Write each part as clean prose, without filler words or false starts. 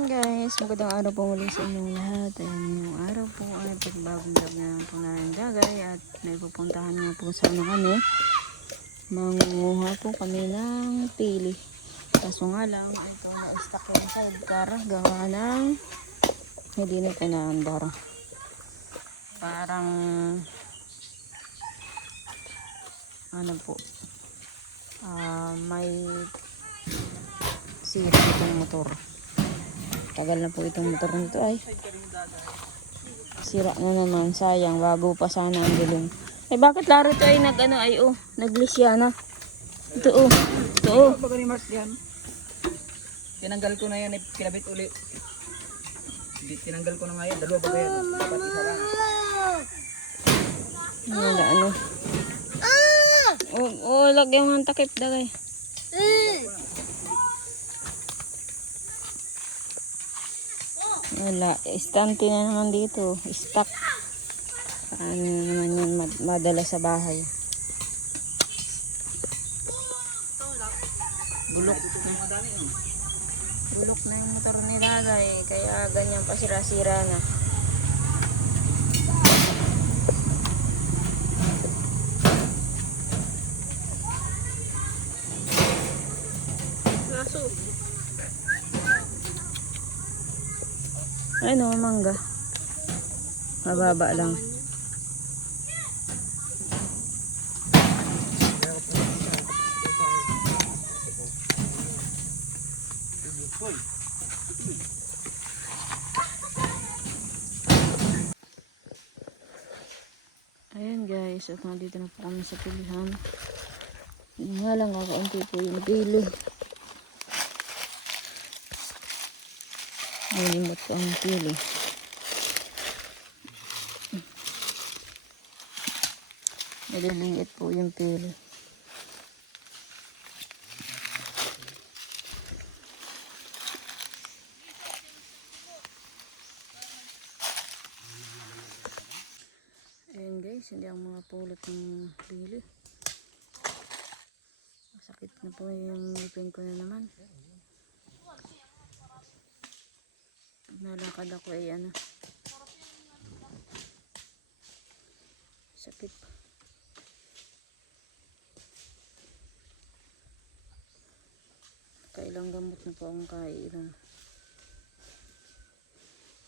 Ayan guys, magandang araw po muli sa inyong lahat. Ayan, yung araw po ay pagbagong vlog na po namin dagay at may pupuntahan nga po sana kami. Mangunguha po kami ng pili. Kaso nga lang, ito na-stuck yung sidecar. Gawa ng hindi na pinaandar. Parang ano po, may sira itong motor. Tagal na po itong motor nito ay sira na naman, sayang, bago pa sana ang biling. Bakit laro ito ay naglisya na ito Baga ni Mars yan, tinanggal ko na yan, kinabit uli. Tinanggal ko na nga yan, dalawa ba yan, dapat isa lang. Lagyan mo ng takip dagay. Wala, istante na naman dito, stuck. Ano naman yun, madala sa bahay. Bulok na yung motor ni Dagay, kaya ganyan pa sira-sira na. Ano, mangga. Mababa lang. Ayan guys, at nandito na po kami sa pilihan. Yun nga lang, kakaunti po yung pili. Malimot ko ang pili. Maliliit po yung pili. Ayan guys, hindi ang mga pulot ng pili. Masakit na po yung ngipin ko na naman. Nalakad ako ay sakit. Kailang gamot na po ang kailang.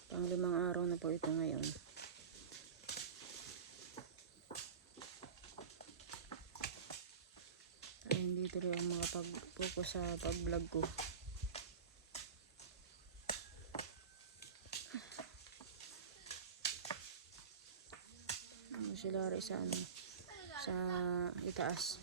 Pang 5 araw na po ito ngayon. Ay hindi tuloy ako makapag-focus sa pag-vlog ko. Sila rin sa itaas.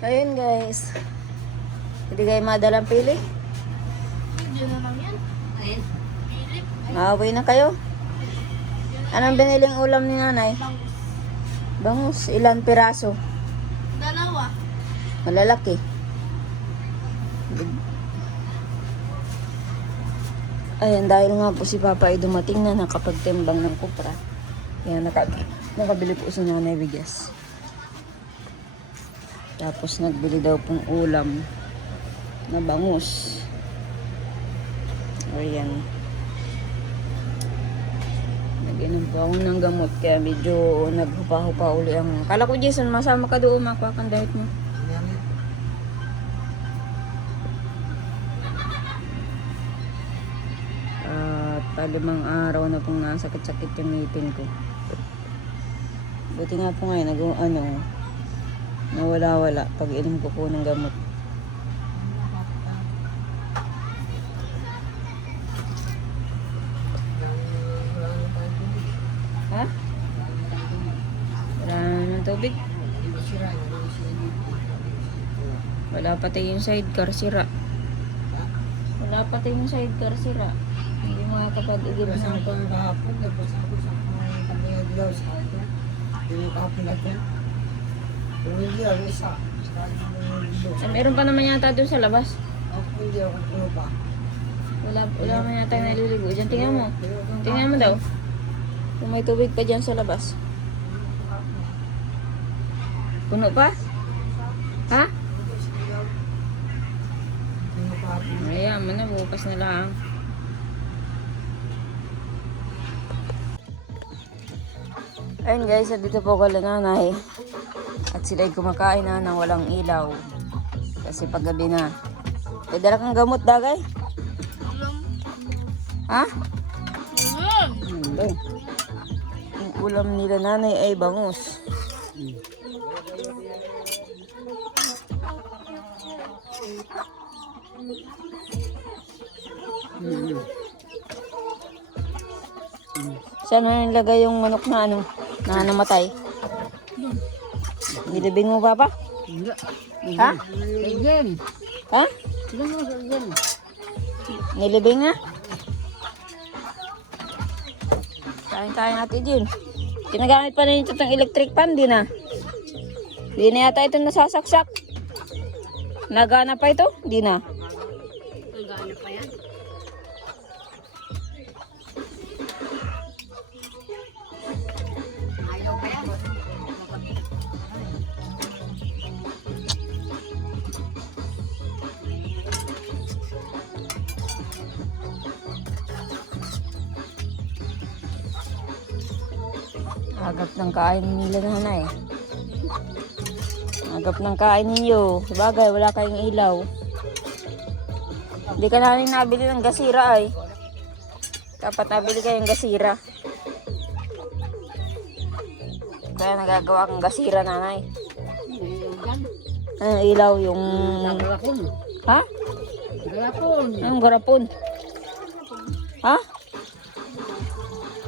Ayun guys, hindi kayo madalang pili? Hindi na lang yan. Ayun. Pili. Maawi na kayo? Anong biniling ulam ni nanay? Bangus. Ilan piraso? 2. Malalaki. Ayan, dahil nga po si Papa ay dumating na nakapagtimbang ng kupra. Kaya nakabili po si nanay bigas. Tapos nagbili daw pong ulam na bangus. Ayan. Nag-inom po ako ng gamot kaya medyo naghupa-hupa uli ang... Kala ko Jason, masama ka doon, makakandahit mo. At 5 araw na pong nasakit-sakit yung ngipin ko. Buti nga po ngayon, nawala-wala pag inom ko po ng gamot. Ha? Wala naman tubig. Wala pati yung sidecar sira. Wala pati yung sidecar sira. Hindi makakapag-igib Kasi na. ako yung kahapon, tapos ako sa mga kami yung dilaw sa akin. Yung kahapon natin. Kung hindi ako isa. Saka yung dilaw. Meron pa naman yata doon sa labas. Ako hindi ako puno pa. Wala man yata yung naliligo. Diyan, tingnan mo. Tingnan mo daw. Kung may tubig pa dyan sa labas. Puno pa? Ha? Yung kahapon. Ayan, man na. Bukas na lang. Ayun guys, dito po kala nanay. At sila'y kumakain na ng walang ilaw. Kasi paggabi na. May dala kang gamot, Dagay? Ha? Hindi. Ang ulam nila nanay ay bangus. Saan na nilagay yung manok na ano? Na namatay? Nilibing mo ba pa? Hindi. Ha? Again. Ha? Sino mo sa again? Nilibing na? Kain-kain natin din. Ginagamit pa na ito itong electric pan, di na. Di na yata ito nasasaksak. Nagana pa ito? Di na. Nagana pa yan. Ayaw pa yan. Agap ng kain nila nanay. Agap ng kain ninyo. Sabagay, wala kayong ilaw. Hindi ka namin nabili ng gasira ay. Dapat nabili kayong gasira. Kaya nagagawa kang gasira nanay. Ano ilaw yung... Garapon. Ha? Garapon. Anong garapon? Ha?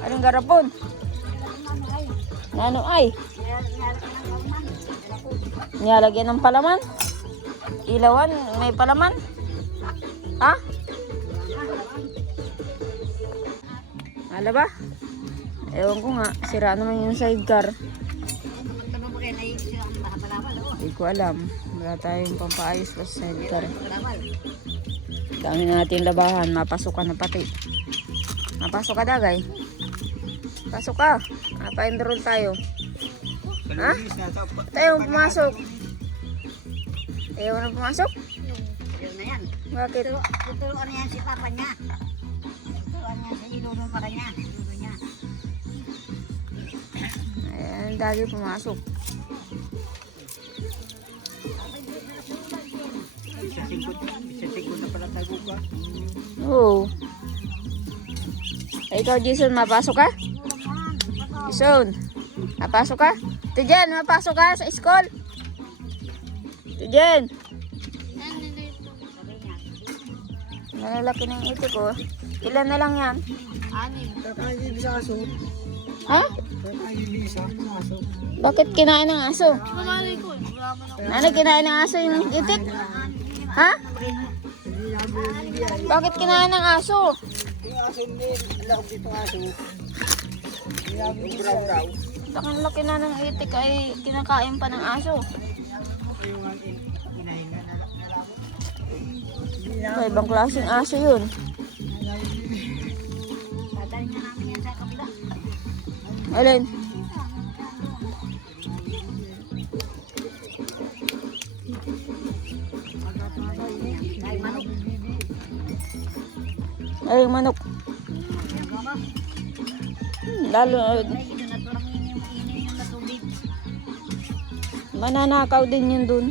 Anong garapon? Ano ay? Nilagyan ng palaman? Ilawan? May palaman? Ha? Ala ba? Ewan ko nga. Sira naman yung sidecar. Hindi ko alam. Wala tayong pampaayos pa sa sidecar. Dami natin labahan. Mapasok ka na pati. Mapasok ka Dagay. Pasok ka. Pa-enroll tayo. Ha? Tayo pumasok. Ayaw na pumasok? Yun na yan. Bakit? Tuturuan niya si papa niya. Tuturuan niya sa ilunong para niya. Ilunong niya. Ayan, dali pumasok. Isa singkot na pala tayo ba? Oo. Ay, ikaw, Jason, mapasok ka? Jason, mapasok ka? Tijen, mapasok ka sa school? Tijen. Malalaki na yung ito ko. Ilan na lang yan? Kakain sa aso. Ha? Kakain sa aso. Bakit kinain ng aso? Mamalay ko. Wala man ako. Ano kinain ng aso yung itik? Ha? Bakit kinain ng aso? Yung aso hindi. Alakap dito aso. Yung brown daw. Ang laki na ng itik ay kinakain pa ng aso. Yung inahin na Ay, ibang klaseng aso yun. Dadalhin na namin yan sa kabila. Alin? Ay, manok. Ay, manok. Lalo, Ay, ito na turang ininom na tubig. mananakaw din yun dun.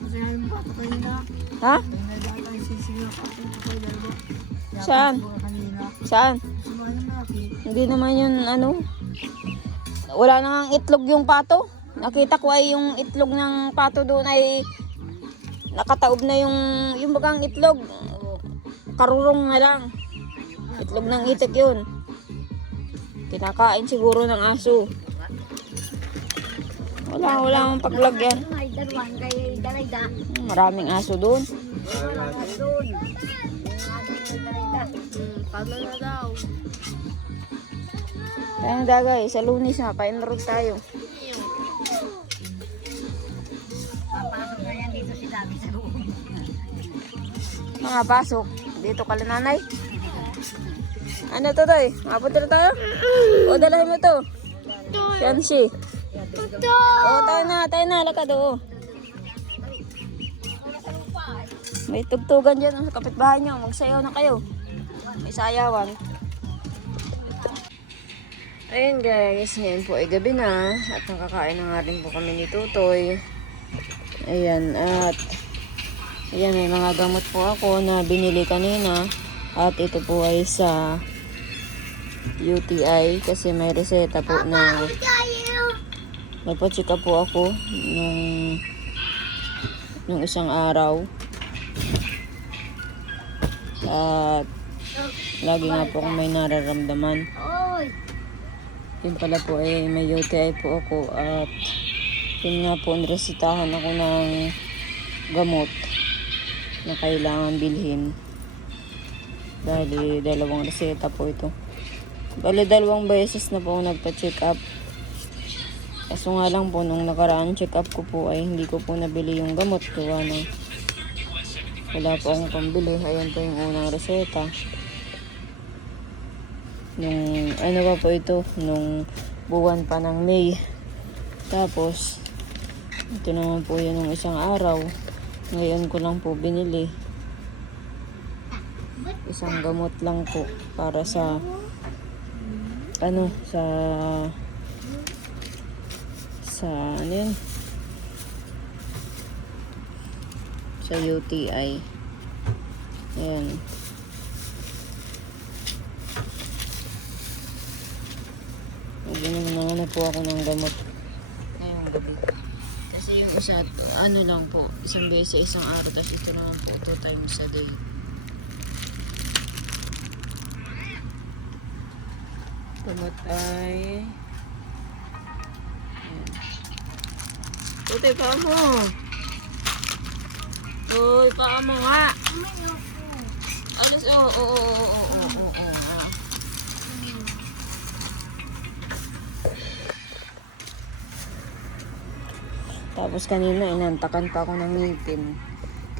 Kasi ngayon ba? Patay na. Ha? May bata yung sisigaw pa. Patay na ba? Saan? Kanina. Saan? Sumahin natin. Hindi naman yun, ano. Wala nang itlog yung pato. Nakita ko ay yung itlog ng pato doon ay nakataob na yung bagang itlog. Karurong na lang. Itlog ng itik yun. Kinakain siguro ng aso. Wala akong paglagyan. Ay, Daluhan kay Dalayda. Maraming aso doon. Wala na doon. Yung ano kay Dalayda. Paano na daw? Kaya dagay, sa Lunis na, painroad tayo. Papasok na yan dito si Davi sa loob. Mga pasok. Dito ka lang, nanay. Ano to, Toy? Mapunta na tayo? O, dalahin mo to. Yan si. O, tayo na. Lakad, o. May tugtugan dyan sa kapitbahay nyo. Magsayaw na kayo. May sayawan. Ayun guys, ngayon po ay gabi na. At nakakain na nga rin po kami ni Tutoy. Ayan, at ayan, may mga gamot po ako na binili kanina. At ito po ay sa UTI kasi may reseta po na nagpa-check up po ako nung isang araw. At lagi nga po akong may nararamdaman. Yun pala po ay may UTI po ako at yun nga po niresetahan ako ng gamot na kailangan bilhin. Dahil dalawang reseta po ito. Bali 2 beses na po ako nagpa-check up. Kaso nga lang po nung nakaraan check up ko po ay hindi ko po nabili yung gamot ko. Wala po akong pambili. Ayan po yung unang reseta. Nung ano pa po ito, nung buwan pa ng May. Tapos ito naman po yun nung isang araw. Ngayon ko lang po binili. Isang gamot lang po para sa ano, sa ano yun? Sa UTI. Ayan. Naman na po ako ng gamot ngayong gabi. Kasi yung isa, ano lang po, isang beses isang araw. Tapos ito naman po, 2 times a day. Gamot ay ayan. Tutoy, paa mo. Tutoy, paa mo nga. Alis, oo. Tapos kanina inantakan pa ako ng ngipin.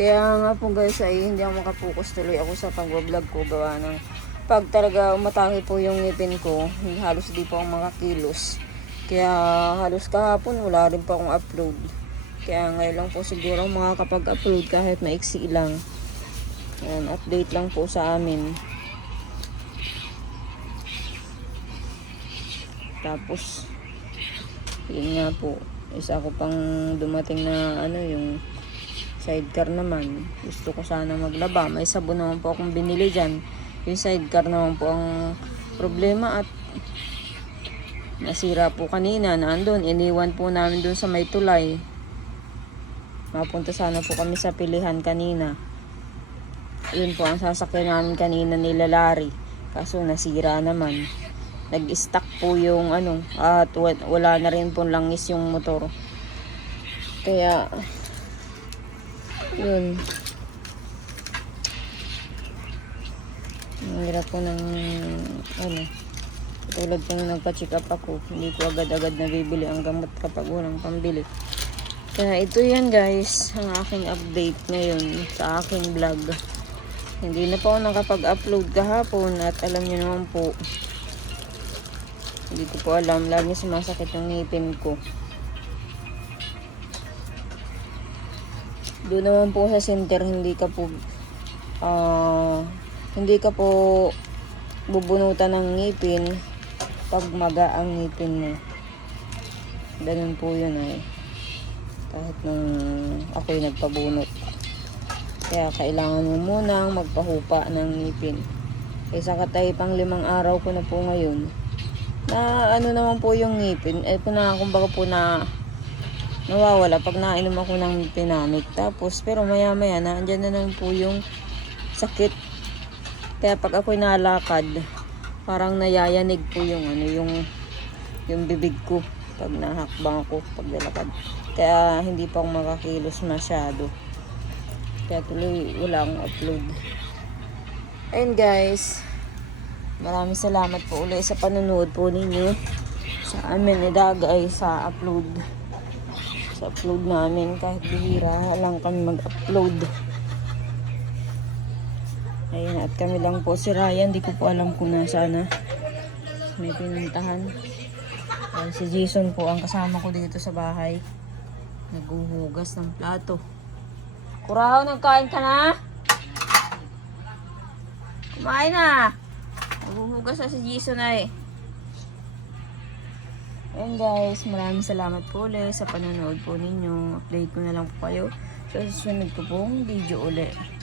Kaya nga po guys ay hindi ako makapokus tuloy ako sa pag-vlog ko. Gawa ng pag talaga umatake po yung ngipin ko, halos di po ako makakilos. Kaya halos kahapon wala rin po akong upload. Kaya ngayon lang po siguro makakapag-upload kahit maiksi lang. Ayan, update lang po sa amin. Tapos yun nga po, isa ko pang dumating na ano, yung sidecar naman. Gusto ko sana maglaba. May sabon naman po akong binili dyan. Yung sidecar naman po ang problema at nasira po kanina. Naandun, iniwan po namin dun sa may tulay. Mapunta sana po kami sa pilihan kanina. Yun po ang sasakyan namin kanina nilalari. Kaso nasira naman. Nag-stuck po yung ano, at wala na rin po langis yung motor. Kaya yun, ang hirap po ng ano, tulad po nung nagpa-check up ako, hindi ko agad-agad nabibili ang gamot kapag walang pambili. Kaya ito yan guys, ang aking update ngayon sa aking vlog. Hindi na po ako nakapag-upload kahapon at alam nyo naman po, hindi ko po alam, lagi sumasakit yung ngipin ko. Doon naman po sa center, hindi ka po bubunutan ng ngipin pag maga ang ngipin mo. Ganun po yun ay. Kahit nung ako'y nagpabunot. Kaya kailangan mo munang magpahupa ng ngipin. Kaysa katay pang 5 araw ko na po ngayon. Na ano naman po yung ngipin, kumbaga po na nawawala pag nainom ako ng Pinamic. Tapos pero maya maya na andyan na naman po yung sakit. Kaya pag ako'y nalakad, parang nayayanig po yung ano, yung bibig ko. pag nahakbang ako pag lalakad. Kaya hindi pa ako makakilos masyado. Kaya tuloy wala akong upload. Ayun guys, maraming salamat po ulit sa panonood po ninyo sa amin ni Dagay sa upload. Sa upload namin kahit bihira lang kami mag-upload. Ayun, at kami lang po si Ryan, hindi ko po alam kung nasaan na. May pinuntahan. Ayun, si Jason po ang kasama ko dito sa bahay. Naghuhugas ng plato. Kurahaw, nagkain ka na? Kumain na. Naghuhugas na si Jason ay. Ayun guys, maraming salamat po ulit sa panonood po ninyo. Update ko na lang po kayo sa susunod ko pong video ulit.